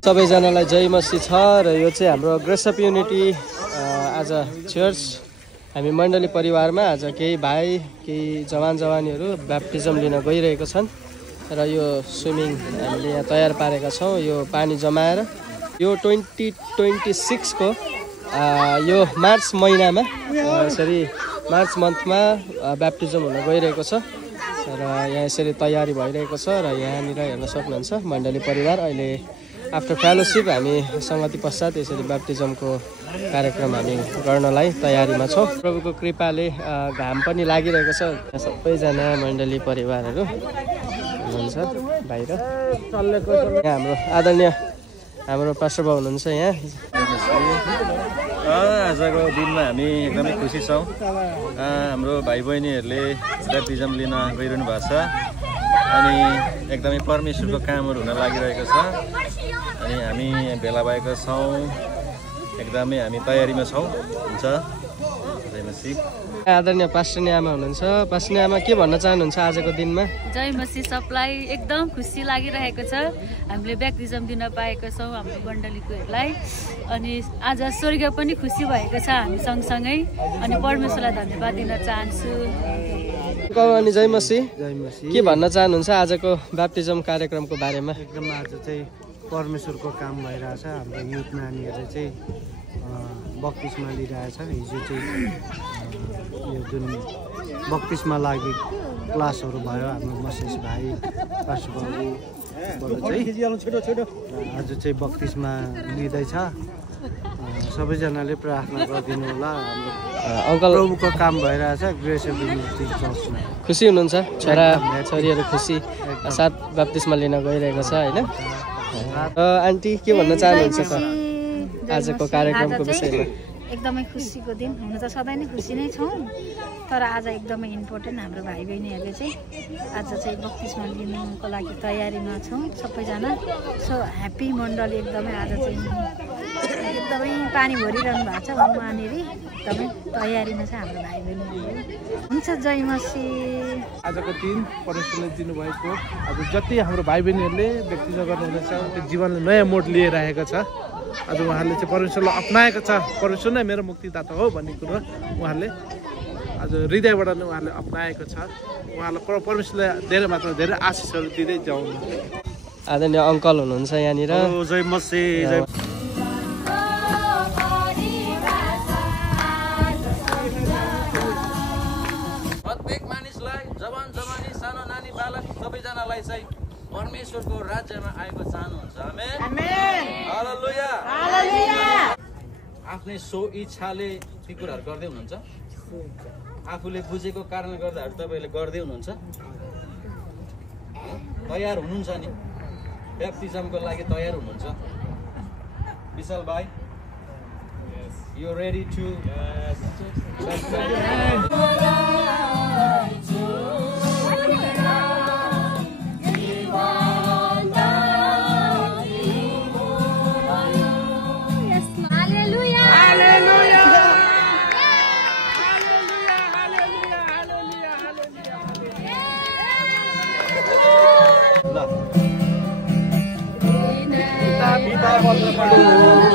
सबैजनालाई जय मसीह छ र यो चाहिँ हाम्रो ग्रेस अफ युनिटी आज चर्च हामी मण्डली परिवारमा आज केही भाइ केही जवानीहरू ब्याप्टिजम लिन गइरहेको छन् र यो स्विमिङ हामीले यहाँ तयार पारेका छौँ। यो पानी जमाएर यो 2026 को यो मार्च महिनामा यसरी मार्च मन्थमा ब्याप्टिजम हुन गइरहेको छ र यहाँ यसरी तयारी भइरहेको छ र यहाँनिर हेर्न सक्नुहुन्छ मण्डली परिवार अहिले आफ्टर फेलोशिप हामी संगति पश्चात यसरी ब्याप्टिजमको कार्यक्रम हामी गर्नलाई तयारीमा छौँ। प्रभुको कृपाले घाम पनि लागिरहेको छ। सबैजना मण्डली परिवारहरू हुनुहुन्छ बाहिर। यहाँ हाम्रो आदरणीय हाम्रो पास्टर बाबु हुनुहुन्छ यहाँ। आजको दिनमा हामी एकदमै खुसी छौँ। हाम्रो भाइ बहिनीहरूले ब्याप्टिजम लिन गइरहनु भएको छ अनि एकदमै परमेश्वरको कामहरू हुन लागिरहेको छ अनि हामी भेला भएका छौँ। एकदमै हामी तयारीमा छौँ। हुन्छ जय मसीह। आदरणीय पास्टर आमा हुनुहुन्छ। पास्टर आमा के भन्न चाहनुहुन्छ आजको दिनमा? जय मसीह। सबलाई एकदम खुसी लागिरहेको छ। हामीले ब्याप्टिजम दिन पाएको छौँ हाम्रो मण्डलीकोहरूलाई अनि आज स्वर्ग पनि खुसी भएको छ हामी सँगसँगै अनि परमेश्वरलाई धन्यवाद दिन चाहन्छु। अनि जय मसीह। जय मसीह। के भन्न चाहनुहुन्छ आजको ब्याप्टिजम कार्यक्रमको बारेमा? एकदम आज चाहिँ परमेश्वरको काम भइरहेछ। हाम्रो युथ नानीहरूले चाहिँ बत्तिसमा लिइरहेछ। हिजो चाहिँ यो जुन बत्तिसमा लागि क्लासहरू भयो हाम्रो मसेस भाइ पास्टर बाबुबाट चाहिँ आज चाहिँ बत्तिसमा लिँदैछ। सबैजनाले प्रार्थना गरिदिनु होला। हाम्रो अङ्कल प्रभुको काम भइरहेछ ग्रेस अफ युनिटी चर्चमा। खुसी हुनुहुन्छ? छोरा छोरीहरू खुसी साथ ब्याप्टिजममा लिन गइरहेको छ होइन? आन्टी के भन्न चाहनुहुन्छ त आजको कार्यक्रमको विषयमा? एकदमै खुसीको दिन। हुन त सधैँ नै खुसी नै छौँ तर आज एकदमै इम्पोर्टेन्ट हाम्रो भाइ बहिनीहरूले चाहिँ आज चाहिँ बत्तिसमा लिनुको लागि तयारीमा छौँ सबैजना। सो ह्याप्पी मण्डली एकदमै आज चाहिँ एकदमै पानी भरिरहनु भएको छ उहाँनिर एकदमै तयारीमा छ हाम्रो भाइ बहिनीहरू। हुन्छ जय मसीह। आजको दिन परमेश्वरले दिनुभएको आज जति हाम्रो भाइ बहिनीहरूले व्यक्तिगत गर्नुहुनेछ त्यो जीवनले नयाँ मोड लिएर आएको छ। आज उहाँहरूले चाहिँ परमेश्वरलाई अपनाएको छ। परमेश्वर नै मेरो मुक्तिदाता हो भन्ने कुरो उहाँहरूले आज हृदयबाट नै उहाँहरूले अपनाएको छ। उहाँलाई परमेश्वरले धेरै मात्रामा धेरै आशिषहरू दिँदै जाउनु। आदरणीय अङ्कल हुनुहुन्छ यहाँनिर। जय मसीह। प्रत्येक मानिसलाई जवान जवानी सानो नानी बालक सबैजनालाई चाहिँ परमेश्वरको राज्यमा आएको चाहनुहुन्छ। आमेन आमेन हालेलुया हालेलुया। आफ्नै सो इच्छाले ती कुराहरू गर्दै हुनुहुन्छ? आफूले बुझेको कारणले गर्दाहरू तपाईँले गर्दै हुनुहुन्छ? तयार हुनुहुन्छ नि? ब्याप्टिजमको लागि तयार हुनुहुन्छ? विशाल भाइ यु रेडी टु Kita